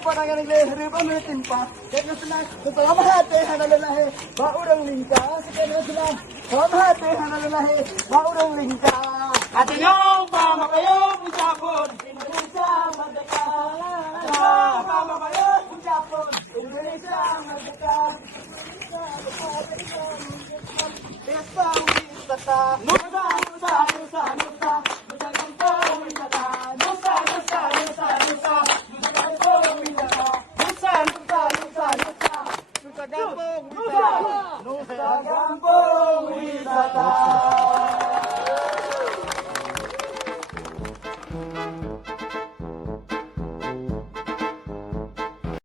panangan ng leher, pamitin pa. Kaya na sila, pamahati, hanalalahe, maurang lingka. Sige na sila, pamahati, hanalalahe, maurang lingka. At inyong pamakayong isapon. Indonesia, merdeka. Pamakayong Japon, Indonesia, merdeka. Desa wisata, Nusa, nusa, nusa, nusa. Nusa Kampung wisata, Nusa, nusa, nusa, nusa. Nusa Kampung wisata, Nusa, nusa, nusa, nusa. Nusa Kampung wisata, Nusa Kampung wisata.